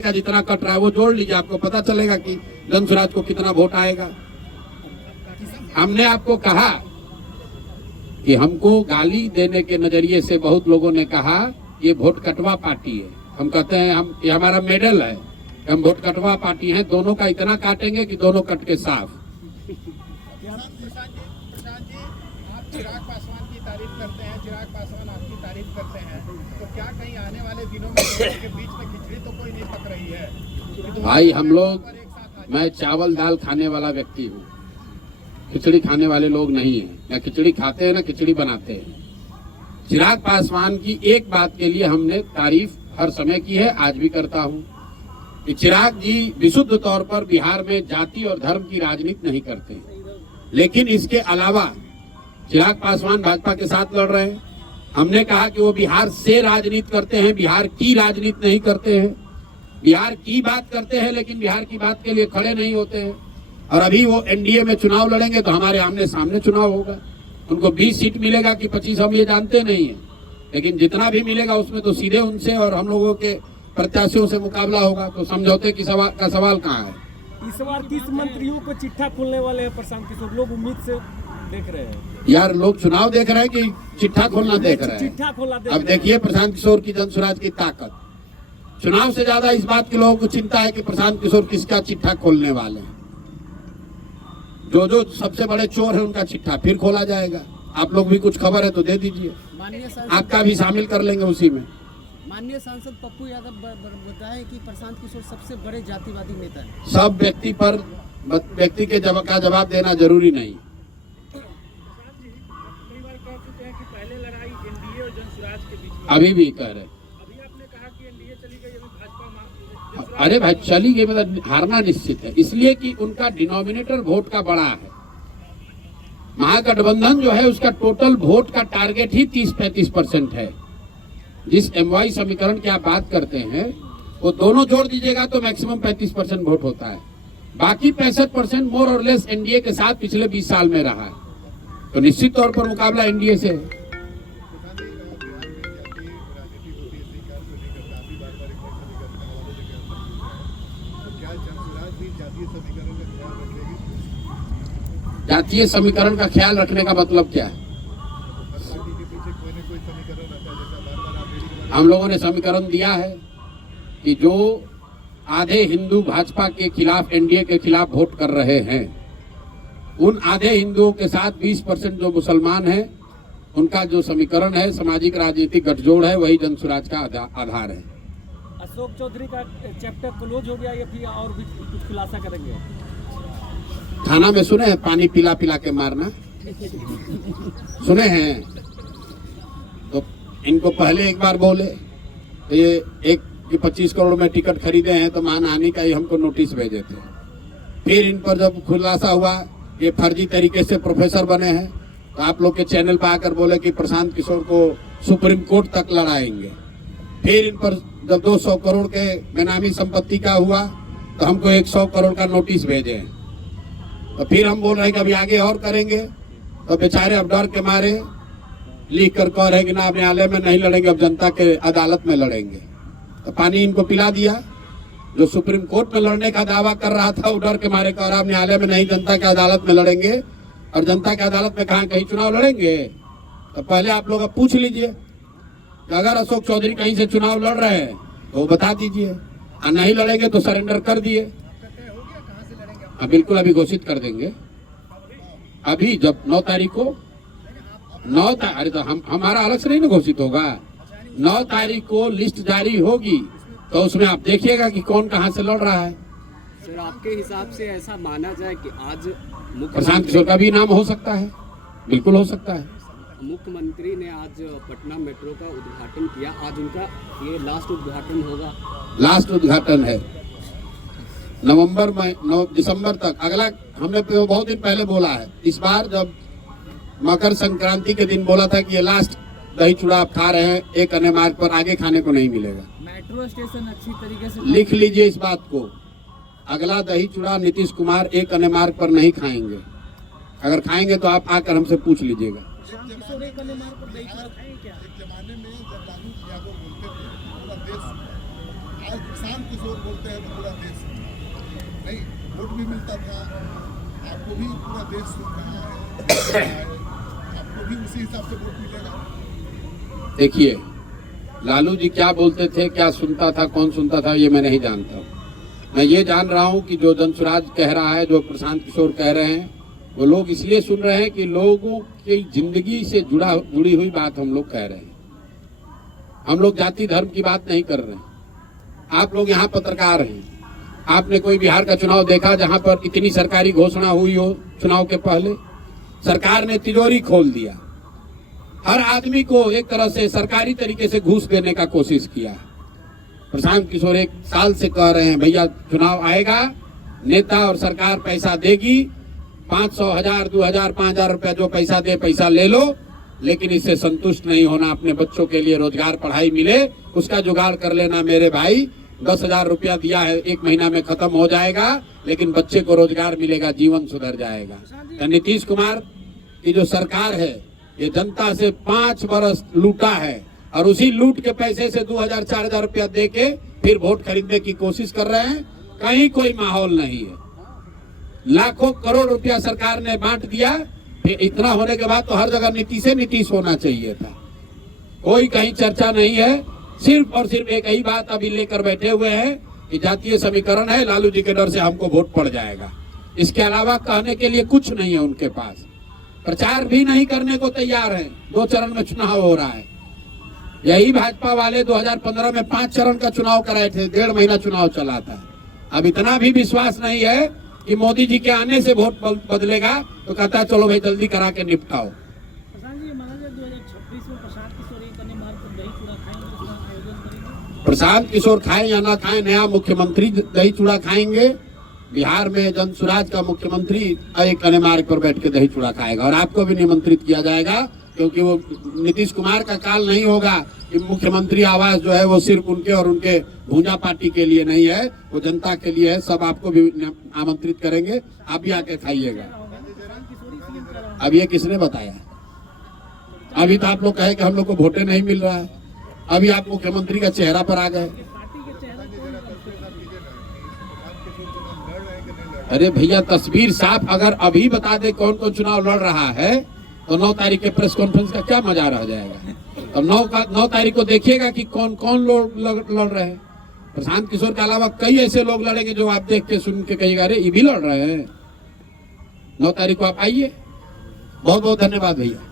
का जितना कट रहा है वो जोड़ लीजिए, आपको पता चलेगा कि जनसुराज को कितना वोट आएगा। हमने आपको कहा कि हमको गाली देने के नजरिए से बहुत लोगों ने कहा ये वोट कटवा पार्टी है। हम कहते हैं हम ये हमारा मेडल है, हम वोट कटवा पार्टी हैं, दोनों का इतना काटेंगे कि दोनों कट के साफ। चिराग पासवान की तारीफ करते हैं, चिराग पासवान आपकी तारीफ करते हैं, तो क्या कहीं आने वाले दिनों में के बीच में खिचड़ी तो कोई नहीं पक रही है? भाई हम लोग, मैं चावल दाल खाने वाला व्यक्ति हूँ, खिचड़ी खाने वाले लोग नहीं हैं। ना खिचड़ी खाते हैं ना खिचड़ी बनाते हैं। चिराग पासवान की एक बात के लिए हमने तारीफ हर समय की है, आज भी करता हूँ कि चिराग जी विशुद्ध तौर पर बिहार में जाति और धर्म की राजनीति नहीं करते, लेकिन इसके अलावा चिराग पासवान भाजपा के साथ लड़ रहे हैं। हमने कहा कि वो बिहार से राजनीति करते हैं, बिहार की राजनीति नहीं करते हैं। बिहार की बात करते हैं लेकिन बिहार की बात के लिए खड़े नहीं होते हैं। और अभी वो एनडीए में चुनाव लड़ेंगे तो हमारे आमने सामने चुनाव होगा। उनको 20 सीट मिलेगा कि 25, हम ये जानते नहीं है, लेकिन जितना भी मिलेगा उसमें तो सीधे उनसे और हम लोगों के प्रत्याशियों से मुकाबला होगा। तो समझौते की सवाल कहाँ है? इस बार 30 मंत्रियों को चिट्ठा खोलने वाले हैं प्रशांत किशोर, लोग उम्मीद से देख रहे हैं। यार लोग चुनाव देख रहे हैं कि चिट्ठा खोलना देख रहे हैं? चिट्ठा खोलना देख अब देखिए प्रशांत किशोर की जनसुराज की ताकत। चुनाव से ज्यादा इस बात के लोगों को चिंता है कि प्रशांत किशोर किसका चिट्ठा खोलने वाले हैं। जो सबसे बड़े चोर है उनका चिट्ठा फिर खोला जाएगा। आप लोग भी कुछ खबर है तो दे दीजिए, आपका भी शामिल कर लेंगे उसी में। माननीय सांसद पप्पू यादव बताए कि प्रशांत किशोर सबसे बड़े जातिवादी नेता है। सब व्यक्ति के जवाब देना जरूरी नहीं। अभी भी कह रहे, अभी आपने कहा कि एनडीए चली गई, अभी भाजपा। अरे भाई चली गई मतलब हारना निश्चित है, इसलिए कि उनका डिनोमिनेटर वोट का बड़ा है। महागठबंधन जो है उसका टोटल वोट का टारगेट ही 30-35% है। जिस एमवाई समीकरण की आप बात करते हैं वो दोनों जोड़ दीजिएगा तो मैक्सिमम 35% वोट होता है। बाकी 65% मोर और लेस एनडीए के साथ पिछले 20 साल में रहा है। तो निश्चित तौर पर मुकाबला एनडीए से है। जातीय समीकरण का ख्याल रखने का मतलब क्या है? हम लोगों ने समीकरण दिया है कि जो आधे हिंदू भाजपा के खिलाफ, एनडीए के खिलाफ वोट कर रहे हैं, उन आधे हिंदुओं के साथ 20% जो मुसलमान हैं, उनका जो समीकरण है, सामाजिक राजनीतिक गठजोड़ है, वही जनसुराज का आधार है। अशोक चौधरी का चैप्टर क्लोज हो गया या फिर और भी कुछ खुलासा करेंगे? थाना में सुने हैं पानी पिला पिला के मारना, सुने हैं? तो इनको पहले एक बार बोले तो ये 25 करोड़ में टिकट खरीदे हैं तो मानहानि का ही हमको नोटिस भेजे थे। फिर इन पर जब खुलासा हुआ ये फर्जी तरीके से प्रोफेसर बने हैं तो आप लोग के चैनल पर आकर बोले कि प्रशांत किशोर को सुप्रीम कोर्ट तक लड़ाएंगे। फिर इन पर जब 200 करोड़ के बेनामी संपत्ति का हुआ तो हमको 100 करोड़ का नोटिस भेजे। तो फिर हम बोल रहे हैं कि अभी आगे और करेंगे, तो बेचारे अब डर के मारे लिख कर कह रहे कि ना अब न्यायालय में नहीं लड़ेंगे, अब जनता के अदालत में लड़ेंगे। तो पानी इनको पिला दिया। जो सुप्रीम कोर्ट में लड़ने का दावा कर रहा था वो डर के मारे कह रहा न्यायालय में नहीं, जनता के अदालत में लड़ेंगे। और जनता के अदालत में कहाँ कहीं चुनाव लड़ेंगे? तो पहले आप लोग अब पूछ लीजिए कि अगर अशोक चौधरी कहीं से चुनाव लड़ रहे हैं तो बता दीजिए, और नहीं लड़ेंगे तो सरेंडर कर दिए। बिल्कुल अभी घोषित कर देंगे। अभी जब 9 तारीख को 9 तारीख तो हमारा अलग से नहीं ना घोषित होगा। 9 तारीख को लिस्ट जारी होगी तो उसमें आप देखिएगा कि कौन कहां से लड़ रहा है। सर आपके हिसाब से ऐसा माना जाए कि आज प्रशांत किशोर का भी नाम हो सकता है, बिल्कुल हो सकता है। मुख्यमंत्री ने आज पटना मेट्रो का उद्घाटन किया, आज उनका ये लास्ट उद्घाटन होगा? लास्ट उद्घाटन है नवंबर में 9 दिसंबर तक। अगला हमने बहुत दिन पहले बोला है, इस बार जब मकर संक्रांति के दिन बोला था कि ये लास्ट दही चूड़ा आप खा रहे हैं, एक अन्य मार्ग पर आगे खाने को नहीं मिलेगा। मेट्रो स्टेशन अच्छी तरीके से लिख लीजिए इस बात को, अगला दही चूड़ा नीतीश कुमार एक अन्य मार्ग पर नहीं खाएंगे। अगर खाएंगे तो आप आकर हमसे पूछ लीजिएगा। आज प्रशांत किशोर बोलते हैं तो पूरा देश सुनता है। नहीं, वोट भी मिलता था, आपको भी पूरा देश सुन रहा है, आपको भी उसी हिसाब से वोट मिलेगा। देखिए, लालू जी क्या बोलते थे, क्या सुनता था, कौन सुनता था, ये मैं नहीं जानता हूँ। मैं ये जान रहा हूँ कि जो जनसुराज कह रहा है, जो प्रशांत किशोर कह रहे हैं, वो लोग इसलिए सुन रहे हैं कि लोगों की जिंदगी से जुड़ी हुई बात हम लोग कह रहे हैं। हम लोग जाति धर्म की बात नहीं कर रहे हैं। आप लोग यहाँ पत्रकार हैं, आपने कोई बिहार का चुनाव देखा जहाँ पर इतनी सरकारी घोषणा हुई हो चुनाव के पहले? सरकार ने तिजोरी खोल दिया, हर आदमी को एक तरह से सरकारी तरीके से घूस देने का कोशिश किया। प्रशांत किशोर 1 साल से कह रहे हैं भैया चुनाव आएगा, नेता और सरकार पैसा देगी, 500, 1000, 2000, 5000 रुपया जो पैसा दे पैसा ले लो, लेकिन इससे संतुष्ट नहीं होना। अपने बच्चों के लिए रोजगार, पढ़ाई मिले उसका जुगाड़ कर लेना मेरे भाई। 10,000 रुपया दिया है, 1 महीना में खत्म हो जाएगा, लेकिन बच्चे को रोजगार मिलेगा, जीवन सुधर जाएगा। तो नीतीश कुमार की जो सरकार है, ये जनता से 5 बरस लूटा है और उसी लूट के पैसे से 2000, 4000 रुपया दे के फिर वोट खरीदने की कोशिश कर रहे हैं। कहीं कोई माहौल नहीं है। लाखों करोड़ रुपया सरकार ने बांट दिया, फिर इतना होने के बाद तो हर जगह नीतीश होना चाहिए था। कोई कहीं चर्चा नहीं है, सिर्फ और सिर्फ एक ही बात अभी लेकर बैठे हुए हैं कि जातीय समीकरण है, लालू जी के डर से हमको वोट पड़ जाएगा। इसके अलावा कहने के लिए कुछ नहीं है उनके पास। प्रचार भी नहीं करने को तैयार है। 2 चरण में चुनाव हो रहा है। यही भाजपा वाले 2015 में 5 चरण का चुनाव कराए थे, 1.5 महीना चुनाव चला था। अब इतना भी विश्वास नहीं है कि मोदी जी के आने से वोट बदलेगा, तो कहता है चलो भाई जल्दी करा के निपटाओ। प्रशांत किशोर खाएं या ना खाएं, नया मुख्यमंत्री दही चूड़ा खाएंगे। बिहार में जनसुराज का मुख्यमंत्री एक अने मार्ग पर बैठ के दही चूड़ा खाएगा और आपको भी निमंत्रित किया जाएगा, क्योंकि वो नीतीश कुमार का काल नहीं होगा कि मुख्यमंत्री आवास जो है वो सिर्फ उनके और उनके भूंजा पार्टी के लिए नहीं है, वो जनता के लिए है। सब आपको भी आमंत्रित करेंगे, आप भी आके खाइएगा। अब ये किसने बताया? अभी तो आप लोग कहे कि हम लोग को वोटें नहीं मिल रहा है, अभी आप मुख्यमंत्री का चेहरा पर आ गए। अरे भैया तस्वीर साफ अगर अभी बता दे कौन कौन चुनाव लड़ रहा है, तो 9 तारीख के प्रेस कॉन्फ्रेंस का क्या मजा रह जाएगा। तो 9 तारीख को देखिएगा कि कौन कौन लोग लड़ रहे हैं। प्रशांत किशोर के अलावा कई ऐसे लोग लड़ेंगे जो आप देख के सुन के कहिएगा अरे ये भी लड़ रहे हैं। 9 तारीख को आप आइए। बहुत बहुत धन्यवाद भैया।